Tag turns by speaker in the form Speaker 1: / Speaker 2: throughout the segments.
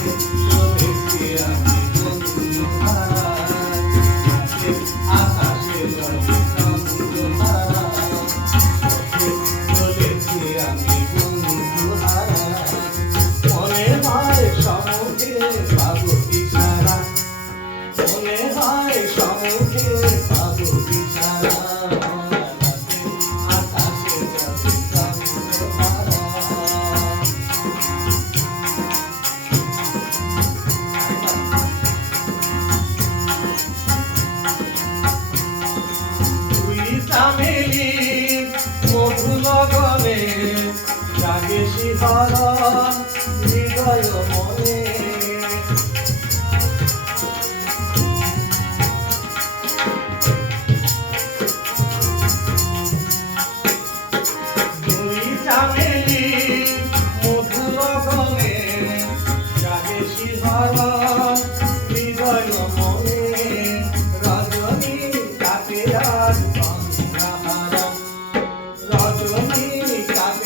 Speaker 1: открыть. চামেলি মধু লগনে জাগে শিহরণ হৃদয় মনে। তুই চামেলি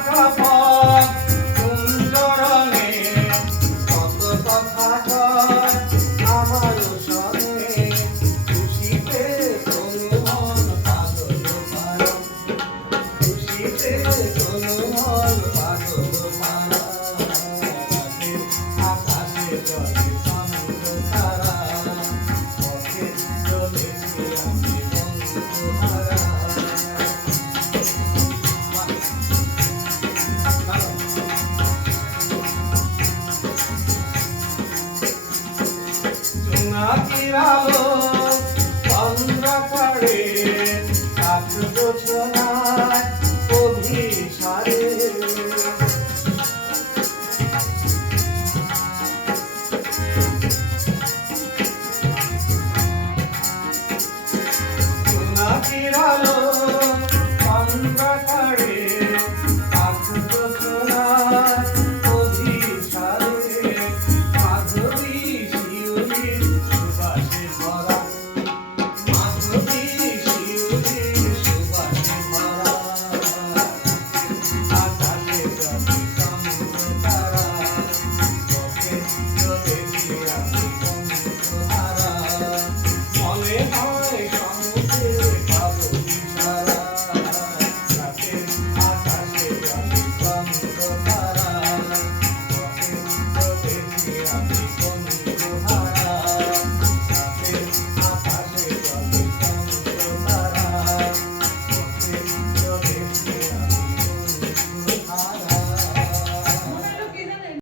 Speaker 1: কথা Hare Thank you.